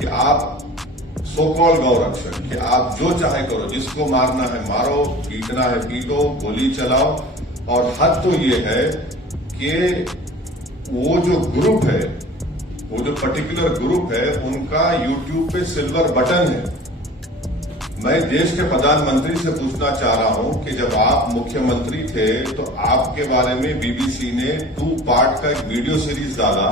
कि आप सो कॉल गौ रक्षक, कि आप जो चाहे करो, जिसको मारना है मारो, पीटना है पीटो, गोली चलाओ। और हद तो ये है कि वो जो ग्रुप है, वो जो पर्टिकुलर ग्रुप है, उनका यूट्यूब पे सिल्वर बटन है। मैं देश के प्रधानमंत्री से पूछना चाह रहा हूं कि जब आप मुख्यमंत्री थे तो आपके बारे में बीबीसी ने 2 पार्ट का एक वीडियो सीरीज डाला,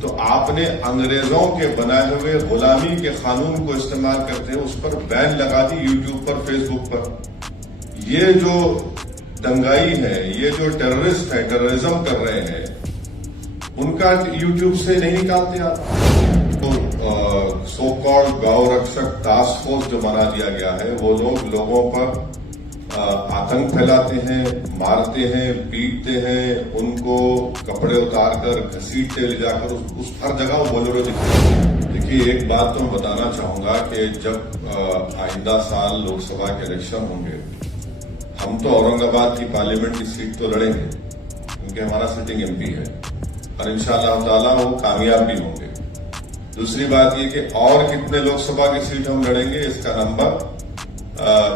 तो आपने अंग्रेजों के बनाए हुए गुलामी के कानून को इस्तेमाल करते हैं, उस पर बैन लगा दी यूट्यूब पर, फेसबुक पर। ये जो दंगाई है, ये जो टेररिस्ट है, टेररिज्म कर रहे हैं, उनका यूट्यूब से नहीं निकालते आप। सो कॉल्ड गौ रक्षक टास्क फोर्स जो बना दिया गया है, वो लोगों पर आतंक फैलाते हैं, मारते हैं, पीटते हैं, उनको कपड़े उतारकर घसीटते ले जाकर उस हर जगह वो बोलेरो दिखते हैं। देखिए, एक बात तो मैं बताना चाहूंगा कि जब आइंदा साल लोकसभा के इलेक्शन होंगे, हम तो औरंगाबाद की पार्लियामेंट की सीट तो लड़ेंगे क्योंकि हमारा सिटिंग एमपी है और इंशाअल्लाह ताला वो कामयाब भी होंगे। दूसरी बात ये कि और कितने लोकसभा की सीट हम लड़ेंगे, इसका नंबर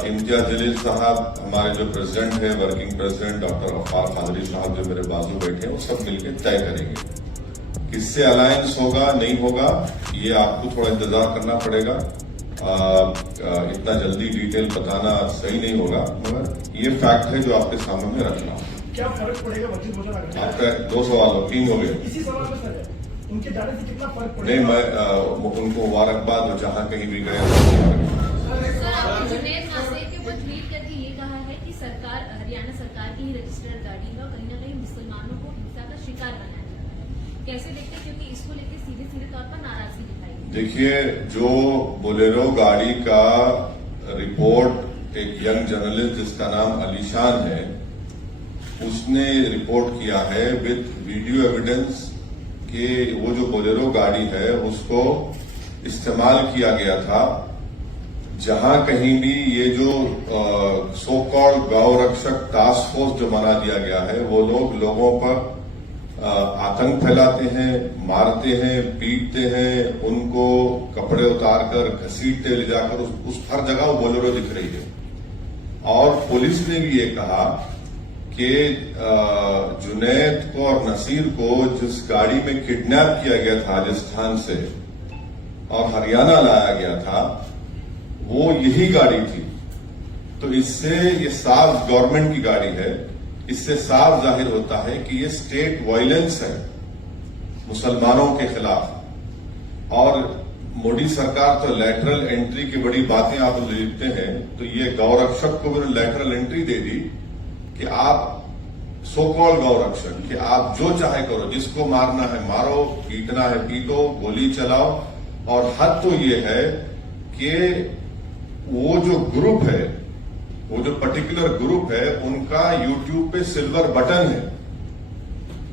इम्तियाज जलील साहब, हमारे जो प्रेसिडेंट है, working president doctor Gaffar Qadri साहब जो मेरे बाजू बैठे हैं, वो सब मिलकर तय करेंगे। किससे अलायंस होगा नहीं होगा, ये आपको थोड़ा इंतजार करना पड़ेगा। इतना जल्दी डिटेल बताना सही नहीं होगा, मगर ये फैक्ट है जो आपके सामने में रखना। क्या फर्क पड़ेगा वकील घोषणा? आपका 2 सवाल, 3 हो गए। इसी सवाल में सर, उनके जाने से कितना फर्क पड़ेगा? नहीं, मैं उनको मुबारकबाद हो, जहां कहीं भी गए। जुनैद नासिर के ऊपर ट्वीट करके ये कहा है कि सरकार, हरियाणा सरकार की ही रजिस्टर्ड गाड़ी है और कहीं ना कहीं मुसलमानों को हिंसा का शिकार बनाया जा रहा है। कैसे देखते हैं, क्योंकि इसको लेकर सीधे सीधे तौर पर नाराजगी दिखाई। देखिए, जो बोलेरो गाड़ी का रिपोर्ट एक यंग जर्नलिस्ट जिसका नाम अलीशान है, उसने रिपोर्ट किया है विद वीडियो एविडेंस कि वो जो बोलेरो गाड़ी है उसको इस्तेमाल किया गया था। जहां कहीं भी ये जो सो कॉल्ड गौ रक्षक टास्क फोर्स जो बना दिया गया है, वो लोगों पर आतंक फैलाते हैं, मारते हैं, पीटते हैं, उनको कपड़े उतारकर घसीटते ले जाकर उस हर जगह वो बोलेरो दिख रही है। और पुलिस ने भी ये कहा कि जुनैद को और नसीर को जिस गाड़ी में किडनैप किया गया था राजस्थान से और हरियाणा लाया गया था, वो यही गाड़ी थी। तो इससे ये साफ गवर्नमेंट की गाड़ी है, इससे साफ जाहिर होता है कि ये स्टेट वायलेंस है मुसलमानों के खिलाफ। और मोदी सरकार तो लैटरल एंट्री की बड़ी बातें आप लिखते हैं, तो ये गौरक्षक को भी लैटरल एंट्री दे दी कि आप सो कॉल गौ रक्षक, कि आप जो चाहे करो, जिसको मारना है मारो, पीटना है पीटो, गोली चलाओ। और हद तो ये है कि वो जो ग्रुप है, वो जो पर्टिकुलर ग्रुप है, उनका यूट्यूब पे सिल्वर बटन है।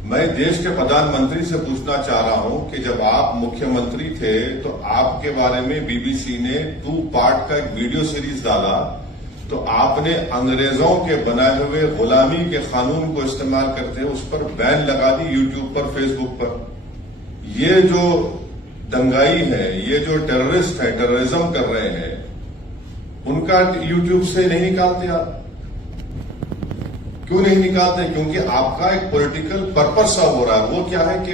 मैं देश के प्रधानमंत्री से पूछना चाह रहा हूं कि जब आप मुख्यमंत्री थे तो आपके बारे में बीबीसी ने 2 पार्ट का एक वीडियो सीरीज डाला, तो आपने अंग्रेजों के बनाए हुए गुलामी के कानून को इस्तेमाल करते हैं, उस पर बैन लगा दी यूट्यूब पर, फेसबुक पर। ये जो दंगाई है, ये जो टेररिस्ट है, टेररिज्म कर रहे हैं, उनका यूट्यूब से नहीं निकालते आप। क्यों नहीं निकालते? क्योंकि आपका एक पॉलिटिकल पर्पस सा हो रहा है। वो क्या है कि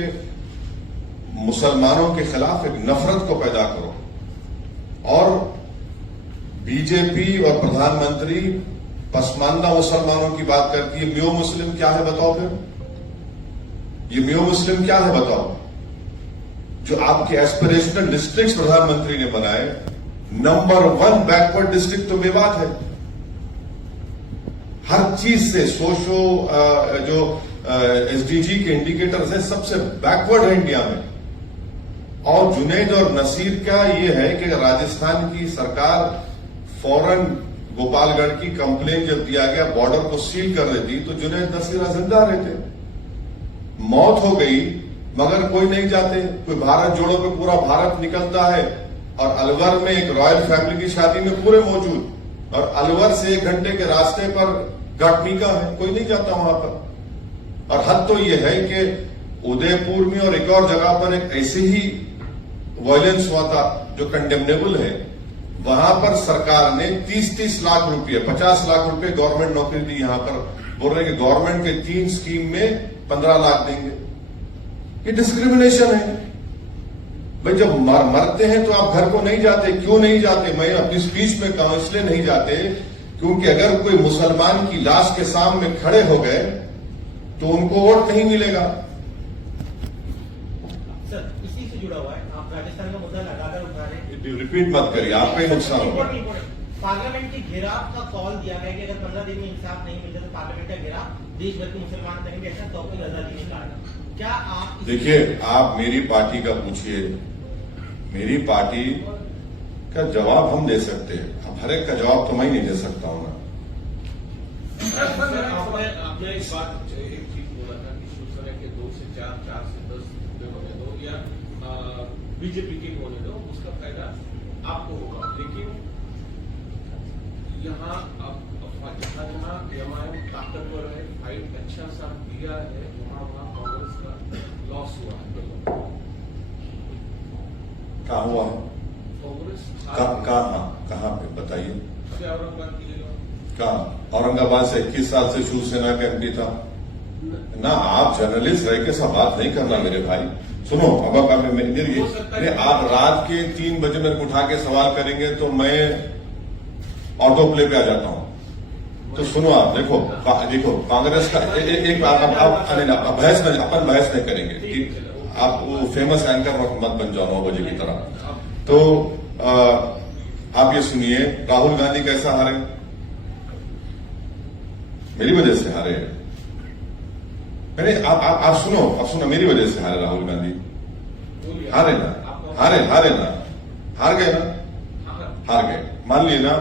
मुसलमानों के खिलाफ एक नफरत को पैदा करो। और बीजेपी और प्रधानमंत्री पसमानदा मुसलमानों की बात करती है। म्यो मुस्लिम क्या है बताओ? फिर ये म्यो मुस्लिम क्या है बताओ? जो आपके एस्पिरेशनल डिस्ट्रिक्ट प्रधानमंत्री ने बनाए, नंबर 1 बैकवर्ड डिस्ट्रिक्ट तो मेवात है। हर चीज से सोशो जो एसडीजी के इंडिकेटर्स है, सबसे बैकवर्ड है इंडिया में। और जुनैद और नसीर का ये है कि राजस्थान की सरकार फौरन गोपालगढ़ की कंप्लेन जब दिया गया, बॉर्डर को सील कर देती, तो जुनैद नसीर जिंदा रहते। मौत हो गई मगर कोई नहीं जाते। कोई भारत जोड़ो पे पूरा भारत निकलता है और अलवर में एक रॉयल फैमिली की शादी में पूरे मौजूद, और अलवर से 1 घंटे के रास्ते पर घाटनिका है, कोई नहीं जाता वहां पर। और हद तो यह है कि उदयपुर में और एक और जगह पर एक ऐसी ही वायलेंस हुआ था जो कंडेमनेबल है, वहां पर सरकार ने 30-30 लाख रुपए, 50 लाख रुपए गवर्नमेंट नौकरी दी। यहां पर बोल रहे हैं कि गवर्नमेंट के 3 स्कीम में 15 लाख देंगे। ये डिस्क्रिमिनेशन है भाई। जब मरते हैं तो आप घर को नहीं जाते, क्यों नहीं जाते? मैं अपनी स्पीच में कहा इसलिए नहीं जाते क्योंकि अगर कोई मुसलमान की लाश के सामने खड़े हो गए तो उनको वोट नहीं मिलेगा। सर, इसी से जुड़ा हुआ है, आप राजस्थान का मुद्दा लगातार उठा रहे हैं। रिपीट मत करिए, आप पे नुकसान होगा। पार्लियामेंट के घेराव का कॉल दिया गया कि अगर 15 दिन में इंसाफ नहीं मिलता तो पार्लियामेंट का घेराव देश भर के मुसलमान करेंगे, ऐसा तौकीर आजादी ने कहा। क्या आप देखिए, आप मेरी पार्टी का पूछिए, मेरी पार्टी का जवाब हम दे सकते हैं, अब हर एक का जवाब तो मैं नहीं दे सकता हूं ना। आपने एक बात, एक चीज बोला था कि शिवसेना के 2 से 4, 4 से 10 होने दो या बीजेपी के होने दो, उसका फायदा आपको होगा। लेकिन यहाँ जहाँ जहाँ एमआईएम ताकतवर है, फाइट अच्छा साथ दिया है, वहाँ वहाँ कांग्रेस का लॉस हुआ है। कहाँ हुआ? कांग्रेस कहाँ पे बताइए? औरंगाबाद की जगह कहाँ? औरंगाबाद से 21 साल से शिवसेना का एमपी था ना। आप जर्नलिस्ट रह के सब बात नहीं करना मेरे भाई। सुनो, अब आप रात के 3 बजे मेरे को उठा के सवाल करेंगे तो मैं ऑटो प्ले पे आ जाता हूं। तो सुनो, आप देखो कांग्रेस का एक अपन बहस नहीं करेंगे कि आप वो फेमस एंकर मत बन जाओ 9 बजे की तरह। तो आप ये सुनिए, राहुल गांधी कैसा हारे? मेरी वजह से हारे। आप सुनो, मेरी वजह से हारे राहुल गांधी। हारे ना, हार गए मान लिए ना।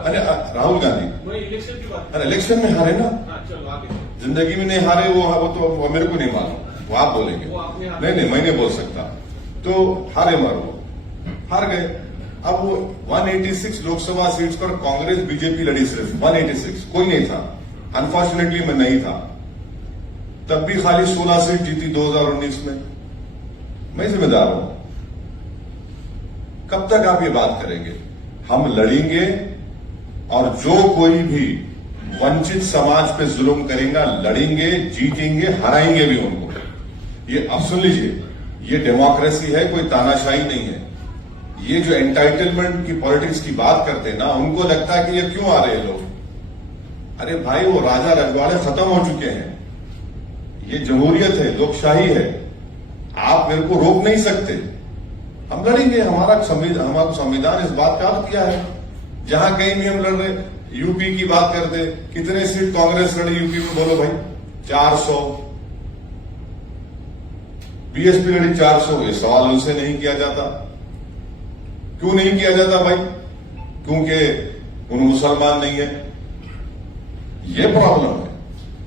अरे राहुल गांधी इलेक्शन की बात, अरे इलेक्शन में हारे ना, चलो आगे। जिंदगी में नहीं हारे। वो तो मेरे को नहीं मालूम, वो आप बोलेंगे। नहीं, मैं नहीं बोल सकता। तो हारे हार गए। अब वो 186 लोकसभा सीट्स पर कांग्रेस बीजेपी लड़ी, सिर्फ 186, कोई नहीं था। अनफॉर्चुनेटली मैं नहीं था, तब भी खाली 16 सीट जीती 2019 में। मैं जिम्मेदार हूं। कब तक आप ये बात करेंगे? हम लड़ेंगे और जो कोई भी वंचित समाज पे जुल्म करेगा लड़ेंगे, जीतेंगे, हराएंगे भी उनको। ये अब सुन लीजिए, ये डेमोक्रेसी है, कोई तानाशाही नहीं है। ये जो एंटाइटलमेंट की पॉलिटिक्स की बात करते हैं ना, उनको लगता है कि ये क्यों आ रहे हैं लोग। अरे भाई, वो राजा रजवाड़े खत्म हो चुके हैं। ये जमहूरियत है, लोकशाही है। आप मेरे को रोक नहीं सकते। हम लड़ेंगे। हमारा संविधान इस बात का अर्थ किया है। जहां कहीं भी हम लड़ रहे, यूपी की बात करते, कितने सीट कांग्रेस लड़ी यूपी में? बोलो भाई, 400। बीएसपी लड़ी 400। ये सवाल उनसे नहीं किया जाता। क्यों नहीं किया जाता भाई? क्योंकि उन मुसलमान नहीं है। ये प्रॉब्लम है।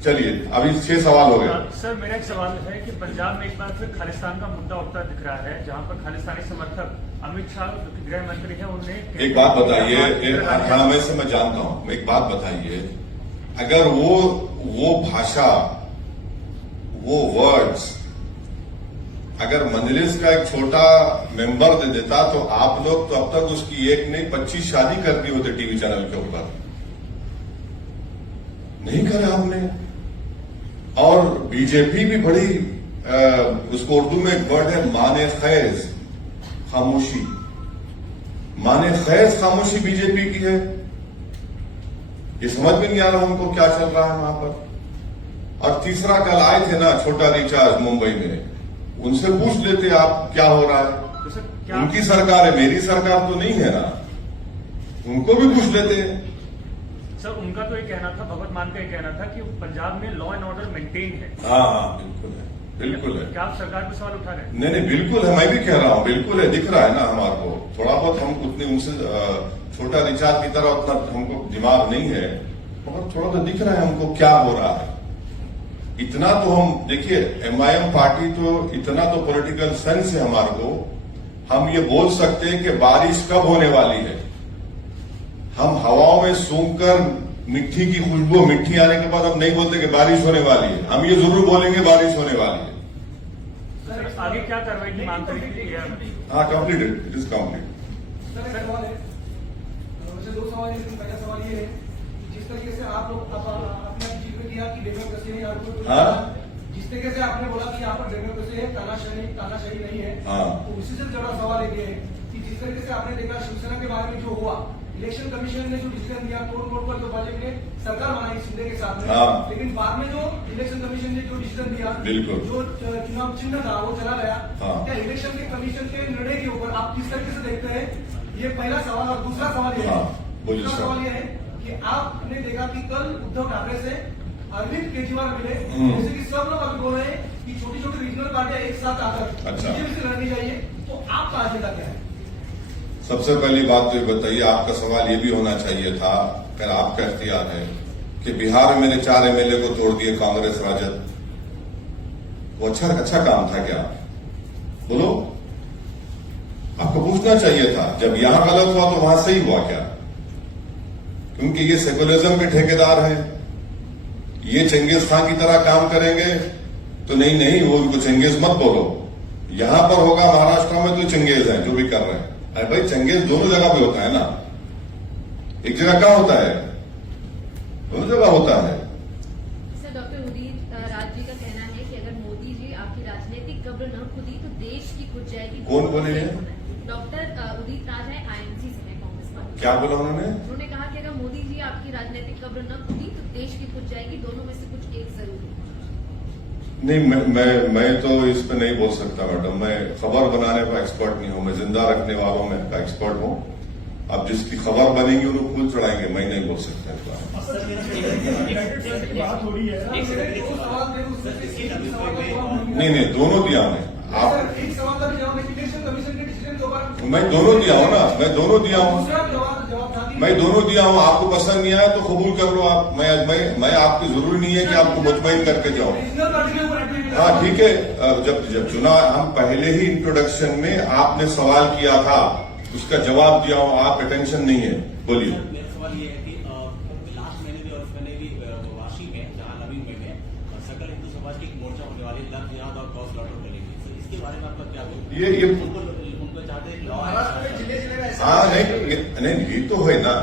चलिए, अभी 6 सवाल हो गए। सर, मेरा एक सवाल है कि पंजाब में एक बार फिर खालिस्तान का मुद्दा उठता दिख रहा है, जहां पर खालिस्तानी समर्थक अमित शाह जो कि गृह मंत्री हैं, उन्हें एक बात बताइए। हाँ, मैं जानता हूं। एक बात बताइए, अगर वो भाषा, वो वर्ड्स अगर मजलिस का एक छोटा मेंबर दे देता तो आप लोग तो अब तक उसकी एक नहीं 25 शादी कर दी होते टीवी चैनल के ऊपर। नहीं करे आपने। और बीजेपी भी बड़ी उसको उर्दू में एक वर्ड है माने खैज, खामोशी। माने खैज खामोशी बीजेपी की है। ये समझ में नहीं आ रहा उनको क्या चल रहा है वहां पर। और तीसरा, कल आए थे ना छोटा रिचार्ज मुंबई में, उनसे पूछ लेते आप क्या हो रहा है। उनकी सरकार है, मेरी सरकार तो नहीं है ना। उनको भी पूछ लेते हैं। सर, उनका तो ये कहना था, भगवत मान का ये कहना था कि पंजाब में लॉ एंड ऑर्डर मेंटेन है। हाँ, बिल्कुल है। क्या आप सरकार पे सवाल उठा रहे हैं? नहीं, बिल्कुल है। मैं भी कह रहा हूं, बिल्कुल है। दिख रहा है ना हमारे को। थोड़ा बहुत हम उतने उनसे छोटा रिचार्ज की तरह उतना हमको दिमाग नहीं है, मगर थोड़ा तो दिख रहा है हमको क्या हो रहा है। इतना तो हम देखिए, एमआईएम पार्टी तो इतना तो पॉलिटिकल सेंस है हमारे को। हम ये बोल सकते हैं कि बारिश कब होने वाली है। हम हवाओं में सूंघकर मिट्टी की खुशबू, मिट्टी आने के बाद हम नहीं बोलते कि बारिश होने वाली है। हम ये जरूर बोलेंगे बारिश होने वाली है। सर, आगे क्या कार्रवाई की मांग करेंगे? हाँ, completed, it is complete. Sir एक सवाल है, वैसे दो सवाल है, लेकिन पहला सवाल ये है कि जिस तरीके से आप लोग आपने जिक्र किया कि डेमोक्रेसी है, हाँ। जिस तरीके से आपने बोला कि यहाँ पर डेमोक्रेसी है, तानाशाही नहीं है, हाँ। तो उसी से जुड़ा सवाल ये है कि जिस तरीके से आपने देखा शिवसेना के बारे में जो हुआ, इलेक्शन कमीशन ने जो डिसीजन दिया, तोड़ मोड़ पर जो भाजपा ने सरकार बनाई शिंदे के साथ में, हाँ। लेकिन बाद में जो इलेक्शन कमीशन ने जो डिसीजन दिया, बिल्कुल। जो चुनाव चिन्ह था वो चला गया। हाँ। क्या इलेक्शन के कमीशन के निर्णय के ऊपर आप किस तरीके से देखते हैं? ये पहला सवाल। और दूसरा सवाल ये है, हाँ, बोलिए दूसरा सर। सवाल ये है कि आपने देखा कि कल उद्धव ठाकरे से अरविंद केजरीवाल मिले, जैसे कि सब लोग अभी बोल रहे हैं कि छोटी छोटी रीजनल पार्टियां एक साथ आकर अच्छा। बीजेपी से लड़नी चाहिए, तो आपका एजेंडा क्या है? सबसे पहली बात तो ये बताइए, आपका सवाल ये भी होना चाहिए था, अगर आपका इख्तियार है, कि बिहार में मेरे 4 एमएलए को तोड़ दिए कांग्रेस राजद, वो अच्छा काम था क्या? बोलो, आपको पूछना चाहिए था। जब यहां गलत हुआ तो वहां सही हुआ क्या? क्योंकि ये सेकुलरिज्म के ठेकेदार हैं, ये चंगेज खान की तरह काम करेंगे तो नहीं, वो उनको चंगेज मत बोलो। यहां पर होगा महाराष्ट्र में तो चंगेज हैं जो भी कर रहे हैं। अरे भाई, चंगेज दोनों जगह पे होता है ना, एक जगह कहां होता है? दोनों जगह होता है। सर, डॉक्टर उदित राज जी का कहना है कि अगर मोदी जी आपकी राजनीतिक कब्र न खुदी तो देश की खुद जाएगी। कौन बोले ये? डॉक्टर उदित राज है, आईएनसी से है, कांग्रेस पार्टी। क्या बोला उन्होंने? उन्होंने कहा कि अगर मोदी जी आपकी राजनीतिक कब्र न खुदी तो देश की खुद जाएगी, दोनों में से कुछ एक जरूर होगा। नहीं, मैं तो इस पे नहीं बोल सकता मैडम। मैं खबर बनाने का एक्सपर्ट नहीं हूं, मैं जिंदा रखने वालों में का एक्सपर्ट हूं। अब जिसकी खबर बनेगी उन्हें फूल चढ़ाएंगे, मैं नहीं बोल सकता इस बारे में। बात हो रही है, नहीं, दोनों दिया मैं। आप, एक सवाल का भी जवाब है, इलेक्शन कमीशन के डिसीजन के ऊपर मैं दोनों दिया हूं ना, मैं दोनों दिया हूं, दूसरा जवाब था कि मैं दोनों दिया हूं। आपको पसंद नहीं आया तो कबूल कर लो आप। मैं आपकी जरूरी नहीं है कि आपको मुतमईन करके जाऊं। रीजनल पार्टी के ऊपर एक्टिविटी हाँ, ठीक है। जब चुना, हम पहले ही इंट्रोडक्शन में आपने सवाल किया था, उसका जवाब दिया हूं। आप अटेंशन नहीं है, बोलिए। मेरा सवाल ये है कि लास्ट महीने भी और इस महीने भी वाशी में, जहां नवी मुंबई में सकल हिंदू समाज की एक मोर्चा होने वाली, लव जिहाद और गौ स्लॉटर को लेकर, तो इसके बारे में आपका क्या बोलना? ये उनको चाहते हैं लॉ महाराष्ट्र में जिले जिले में ऐसा हाँ, नहीं, ये तो है ना।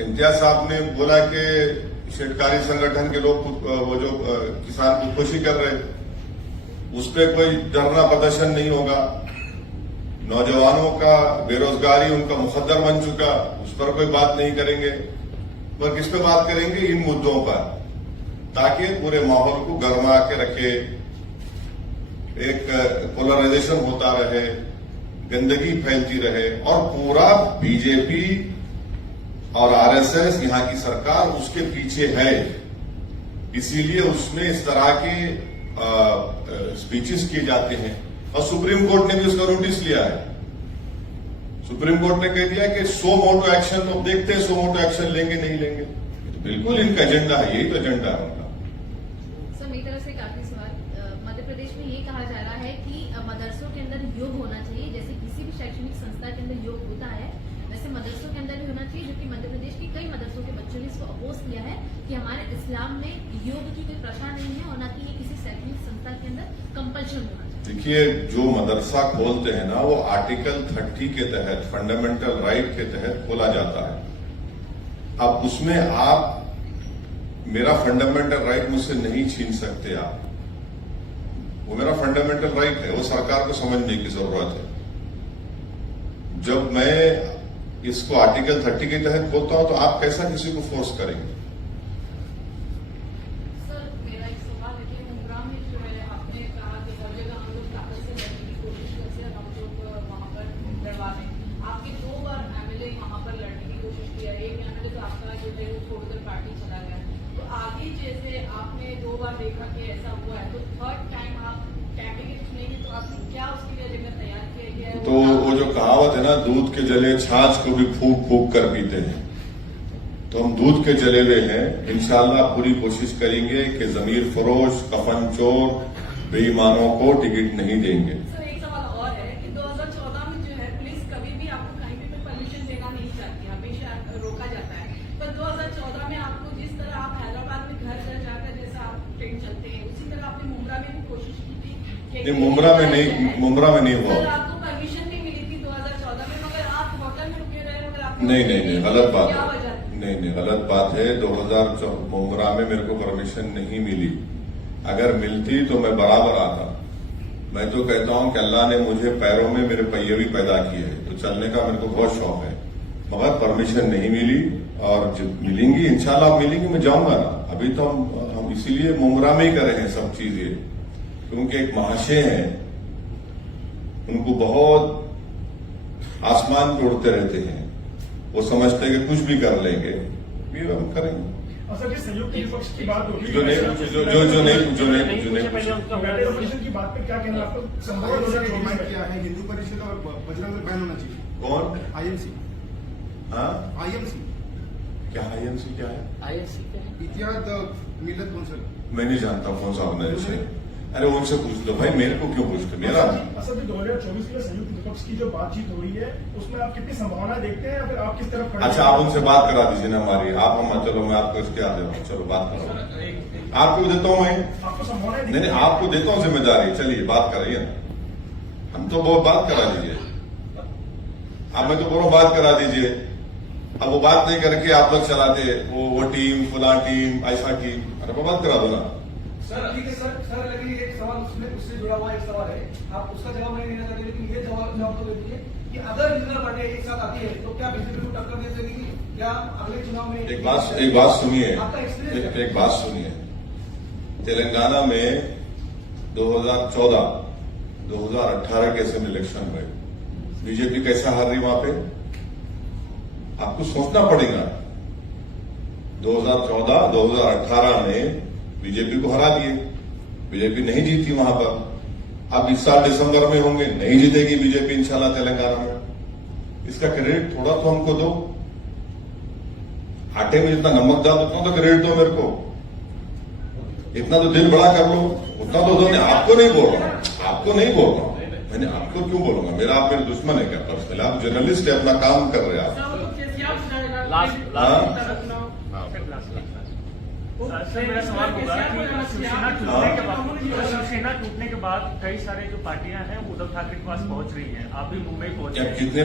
इम्तियाज साहब ने बोला कि शेतकारी संगठन के लोग वो जो किसान खुदकुशी कर रहे, उस पर कोई धरना प्रदर्शन नहीं होगा। नौजवानों का बेरोजगारी उनका मुकद्दर बन चुका, उस पर कोई बात नहीं करेंगे। पर किस पे बात करेंगे? इन मुद्दों पर, ताकि पूरे माहौल को गर्मा के रखे, एक पोलराइजेशन होता रहे, गंदगी फैलती रहे, और पूरा बीजेपी और आरएसएस, यहां की सरकार उसके पीछे है। इसीलिए उसमें इस तरह के स्पीचेस किए जाते हैं। और सुप्रीम कोर्ट ने भी उसका नोटिस लिया है। सुप्रीम कोर्ट ने कह दिया कि 100 मोटो एक्शन, तो देखते हैं 100 मोटो एक्शन लेंगे नहीं लेंगे। तो बिल्कुल इनका एजेंडा है, यही तो एजेंडा है उनका। सर, मेरी तरफ से एक आखिरी सवाल। मध्य प्रदेश में ये कहा जा रहा है कि मदरसों के अंदर योग होना चाहिए, जैसे किसी भी शैक्षणिक संस्था के अंदर योग होता है, वैसे मदरसों के अंदर भी होना चाहिए, जो कि मध्य प्रदेश के कई मदरसों के बच्चों ने इसको अपोज किया है कि हमारे इस्लाम में योग की कोई प्रथा नहीं है, और न कि ये किसी शैक्षणिक संस्था के अंदर कंपल्शन होना चाहिए। देखिए, जो मदरसा खोलते हैं ना, वो आर्टिकल 30 के तहत, फंडामेंटल राइट के तहत खोला जाता है। अब उसमें आप मेरा फंडामेंटल राइट मुझसे नहीं छीन सकते आप। वो मेरा फंडामेंटल राइट है, वो सरकार को समझने की जरूरत है। जब मैं इसको आर्टिकल 30 के तहत खोलता हूं तो आप कैसा किसी को फोर्स करेंगे? सर, मेरा एक सवाल है कि मुंब्रा में जो है आपने कहा कि हर जगह हम लोग ताकत से लड़ने की कोशिश करते हैं, हम लोग वहां पर लड़वा रहे हैं। आपके 2 बार एमएलए वहां पर लड़ने की कोशिश किया, एक एमएलए तो आपका जो है वो छोड़कर पार्टी चला गया। तो आगे जैसे आपने 2 बार देखा कि ऐसा हुआ है, तो 3rd टाइम आप कैंडिडेट चुनेंगे, तो आपने क्या उसके लिए एजेंडा तैयार किया गया है? तो वो जो कहावत है ना, दूध के जले छाछ को भी फूंक फूंक कर पीते हैं, तो हम दूध के जले हुए हैं। इंशाल्लाह पूरी कोशिश करेंगे कि जमीर फरोश, कफन चोर, बेईमानों को टिकट नहीं देंगे। सर, एक सवाल और है कि 2014 में जो है पुलिस कभी भी आपको कहीं भी परमिशन देना नहीं चाहती, हमेशा रोका जाता है। पर 2014 में आपको जिस तरह आप हैदराबाद में घर घर जाकर जैसा आप ट्रेन चलते हैं, उसी तरह आपने मुंब्रा में भी कोशिश की थी नहीं, मुमरा में नहीं हुआ। सर आपको परमिशन भी मिली थी 2014 में, मगर आप होटल में रुके रहे, मगर आपको नहीं गलत बात क्या है। वजह थी? नहीं गलत बात है। 2014 मुमरा में मेरे को परमिशन नहीं मिली। अगर मिलती तो मैं बराबर आता। मैं तो कहता हूं कि अल्लाह ने मुझे पैरों में मेरे पहिए भी पैदा किए हैं, तो चलने का मेरे को बहुत शौक है, मगर परमिशन नहीं मिली। और जब मिलेंगी इंशाल्लाह मिलेंगी, मैं जाऊंगा ना। अभी तो हम इसीलिए मुमरा में ही कर रहे हैं सब चीजें, क्योंकि एक महाशय हैं, उनको बहुत आसमान पे उड़ते रहते हैं। वो समझते हैं कि कुछ भी कर लेंगे, ये हम करेंगे। सर संयुक्त विपक्ष की बात होगी, जो नहीं रेजोल्यूशन की बात पे क्या कहना आपको? संभव डिमांड किया है हिंदू परिषद और बजरंग दल बैन होना चाहिए। कौन? आईएमसी। हाँ, आईएमसी क्या आईएमसी क्या है? इतिहाद मिलत कौंसिल। मैं नहीं जानता कौन सा ऑर्गेनाइजेशन। अरे उनसे पूछ लो भाई, मेरे को क्यों पूछते? मेरा असल में 2024 के लिए संयुक्त विपक्ष की जो बातचीत हो रही है, उसमें आप कितनी संभावना देखते हैं, या फिर आप किस तरफ खड़े हैं? अच्छा, आप उनसे बात करा दीजिए ना हमारी। आप हम चलो, मैं आपको इसके आ जाऊँ, चलो बात करो। आपको भी देता हूँ मैं। आपको संभावना नहीं, आपको देता हूँ जिम्मेदारी। चलिए बात कराइए ना। हम तो बहुत बात करा दीजिए। अब मैं तो बोल रहा हूँ बात करा दीजिए। अब वो बात नहीं करके आप लोग चलाते, वो टीम फुला टीम ऐसा टीम। अरे वो बात करा दो ना। सर ठीक है सर लेकिन एक सवाल उससे जुड़ा हुआ एक सवाल है, आप उसका जवाब नहीं देना चाहते, लेकिन ये जवाब तो दे दीजिए कि अगर रीजनल पार्टी एक साथ आती है तो क्या बीजेपी को टक्कर दे सकेगी? क्या अगले चुनाव में? एक बात सुनिए, एक बात सुनिए। तेलंगाना में 2014, 2018 के असेंबली इलेक्शन में बीजेपी कैसा हार रही वहां पे? आपको सोचना पड़ेगा। 2014, 2018 में बीजेपी को हरा दिए, बीजेपी नहीं जीती वहां पर। अब इस साल दिसंबर में होंगे, नहीं जीतेगी बीजेपी इंशाल्लाह तेलंगाना में। इसका क्रेडिट थोड़ा तो हमको दो। आटे में जितना नमक डाल उतना तो क्रेडिट दो मेरे को। इतना तो दिल बड़ा कर लो, उतना तो दो। आपको नहीं बोल रहा हूं, आपको नहीं बोल रहा हूं। मैंने आपको क्यों बोलूंगा? मेरा आप मेरे दुश्मन है क्या पर्सनल? आप जर्नलिस्ट है, अपना काम कर रहे हैं आप। सर मेरा सवाल होगा कि शिवसेना टूटने के बाद कई सारे जो पार्टियां हैं वो उद्धव ठाकरे के पास पहुंच रही हैं। आप भी मुंबई पहुंचे। कितनी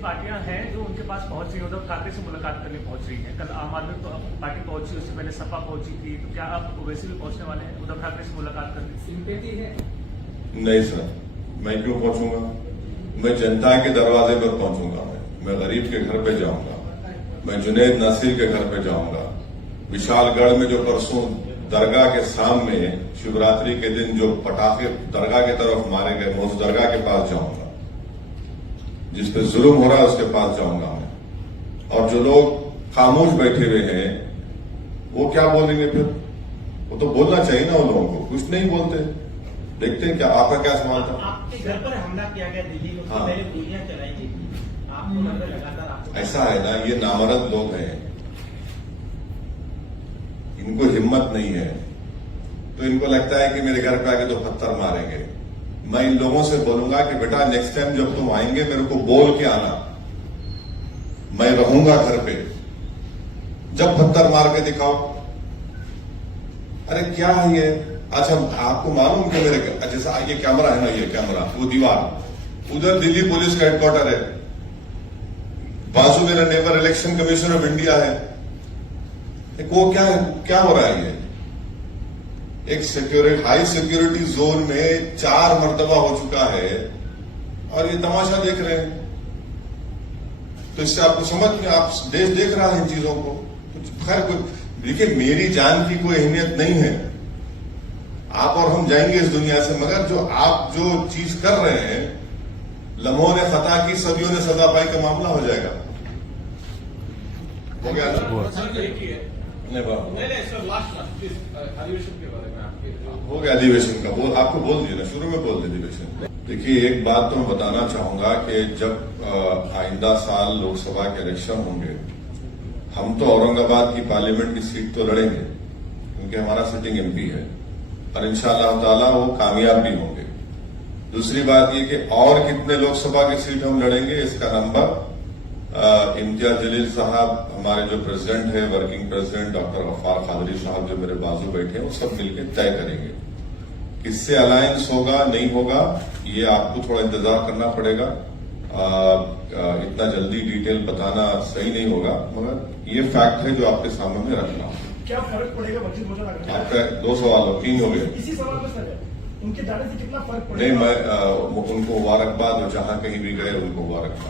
पार्टियां हैं जो उनके पास पहुंच रही है, उद्धव ठाकरे से मुलाकात करने पहुंच रही है? कल आम आदमी पार्टी पहुंची, उससे पहले सपा पहुंची थी, तो क्या आप वैसे भी पहुंचने वाले हैं उद्धव ठाकरे से मुलाकात करने? सिंपैथी है? नहीं सर, मैं क्यों पहुंचूंगा? मैं जनता के दरवाजे पर पहुंचूंगा। मैं गरीब के घर पे जाऊंगा, मैं जुनैद नासिर के घर पे जाऊंगा। विशालगढ़ में जो परसों दरगाह के सामने शिवरात्रि के दिन जो पटाखे दरगाह की तरफ मारे गए, मैं उस दरगाह के पास जाऊंगा। जिस पे जुल्म हो रहा है उसके पास जाऊंगा मैं। और जो लोग खामोश बैठे हुए हैं वो क्या बोलेंगे फिर? वो तो बोलना चाहिए ना उन लोगों को, कुछ नहीं बोलते। देखते हैं क्या आपका क्या सवाल था? आपके घर पर हमला किया गया दिल्ली में, उससे हाँ। पहले गोलियां चलाई गई थी, आपको लगातार आपको ऐसा है ना, ये नामर्द लोग हैं, इनको हिम्मत नहीं है, तो इनको लगता है कि मेरे घर पे आके तो पत्थर मारेंगे। मैं इन लोगों से बोलूंगा कि बेटा नेक्स्ट टाइम जब तुम आएंगे मेरे को बोल के आना, मैं रहूंगा घर पे, जब पत्थर मार के दिखाओ। अरे क्या है ये? अच्छा आपको मालूम कि मेरे जैसा ये कैमरा है ना, ये कैमरा, वो दीवार उधर दिल्ली पुलिस का हेडक्वार्टर है, बाजू मेरा neighbour election commission of India है। वो क्या हो रहा है? ये एक हाई सिक्योरिटी जोन में 4 मर्तबा हो चुका है और ये तमाशा देख रहे हैं। तो इससे आपको समझ में, आप देश देख रहा है इन चीजों को। तो खैर देखिए, मेरी जान की कोई अहमियत नहीं है, आप और हम जाएंगे इस दुनिया से, मगर जो आप जो चीज कर रहे हैं, लम्हों ने खता की सदियों ने सजा पाई का मामला हो जाएगा। हो गया ना? नहीं सर, लास्ट प्लीज अधिवेशन के बारे में आपके हो गया अधिवेशन का आपको बोल दिया ना, शुरू में बोल दिया अधिवेशन। देखिए एक बात तो मैं बताना चाहूंगा कि जब आइंदा साल लोकसभा के इलेक्शन होंगे, हम तो औरंगाबाद की पार्लियामेंट की सीट तो लड़ेंगे क्योंकि हमारा सिटिंग एमपी है और इंशाअल्लाह ताला वो कामयाब भी होंगे। दूसरी बात ये कि और कितने लोकसभा की सीट हम लड़ेंगे, इसका नंबर इम्तियाज जलील साहब, हमारे जो प्रेसिडेंट है, working president doctor Gaffar Qadri साहब जो मेरे बाजू बैठे हैं, वो सब मिलकर तय करेंगे। किससे अलायंस होगा नहीं होगा ये आपको थोड़ा इंतजार करना पड़ेगा। इतना जल्दी डिटेल बताना सही नहीं होगा, मगर ये फैक्ट है जो आपके सामने रखना। क्या फर्क पड़ेगा वंचित बहुजन आघाड़ी? आपका 2 सवाल हो, 3 हो गए। इसी सवाल में सर उनके जाने से कितना फर्क नहीं, पड़ेगा? मैं उनको मुबारकबाद, जहां कहीं भी गए उनको मुबारकबाद।